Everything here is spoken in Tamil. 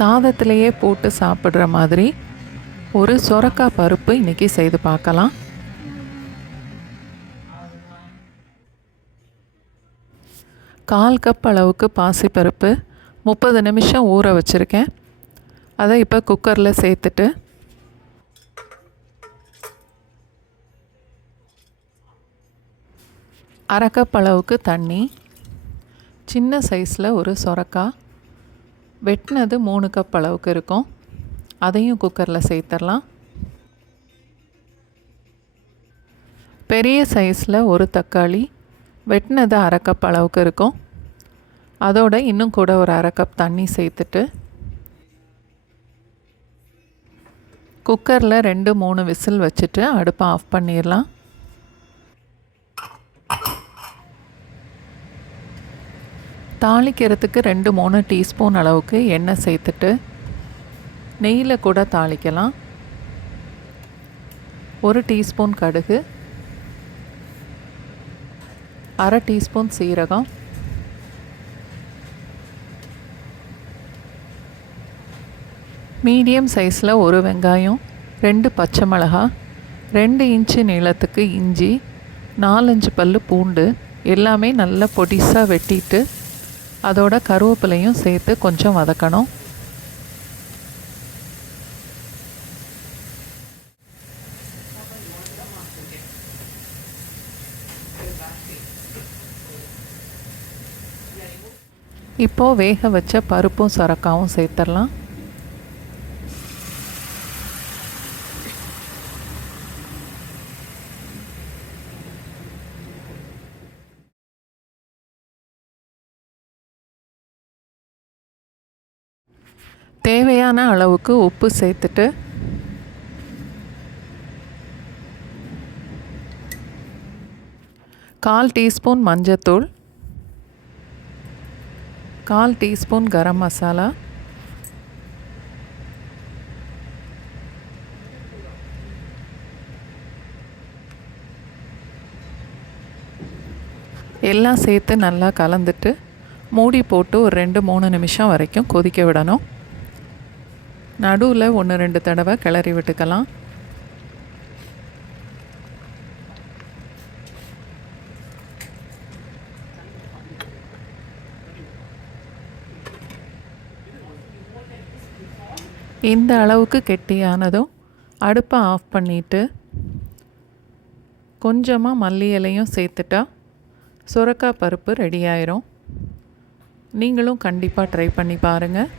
சாதத்திலேயே போட்டு சாப்பிட்ற மாதிரி ஒரு சொரக்காய் பருப்பு இன்றைக்கி செய்து பார்க்கலாம். கால் கப் அளவுக்கு பாசிப்பருப்பு 30 நிமிஷம் ஊற வச்சுருக்கேன். அதை இப்போ குக்கரில் சேர்த்துட்டு அரை கப் அளவுக்கு தண்ணி, சின்ன சைஸில் ஒரு சொரக்காய் வெட்டினது 3 கப் அளவுக்கு இருக்கும், அதையும் குக்கரில் சேர்த்துடலாம். பெரிய சைஸில் ஒரு தக்காளி வெட்டினது அரை கப் அளவுக்கு இருக்கும், அதோட இன்னும் கூட ஒரு அரை கப் தண்ணி சேர்த்துட்டு குக்கரில் 2-3 விசில் வச்சுட்டு அடுப்பை ஆஃப் பண்ணிடலாம். தாளிக்கிறதுக்கு 2-3 டீஸ்பூன் அளவுக்கு எண்ணெய் சேர்த்துட்டு நெய்யில் கூட தாளிக்கலாம். 1 டீஸ்பூன் கடுகு, அரை டீஸ்பூன் சீரகம், மீடியம் சைஸில் ஒரு வெங்காயம், 2 பச்சை மிளகாய், 2 இன்ச்சு நீளத்துக்கு இஞ்சி, 4-5 பல் பூண்டு எல்லாமே நல்லா பொடிசாக வெட்டிட்டு அதோட கருவேப்பிலையும் சேர்த்து கொஞ்சம் வதக்கணும். இப்போது வேக வச்ச பருப்பும் சொரக்காவும் சேர்த்துடலாம். தேவையான அளவுக்கு உப்பு சேர்த்துட்டு கால் டீஸ்பூன் மஞ்சத்தூள், 1/4 டீஸ்பூன் கரம் மசாலா, எல்லாம் சேர்த்து நல்லா கலந்துட்டு மூடி போட்டு ஒரு 2-3 நிமிஷம் வரைக்கும் கொதிக்க விடணும். நடுவில் 1-2 தடவை கிளறி விட்டுக்கலாம். இந்த அளவுக்கு கெட்டியானதும் அடுப்பை ஆஃப் பண்ணிவிட்டு கொஞ்சமாக மல்லி இலையும் சேர்த்துட்டா சுரக்காய் பருப்பு ரெடி ஆயிரும். நீங்களும் கண்டிப்பாக ட்ரை பண்ணி பாருங்கள்.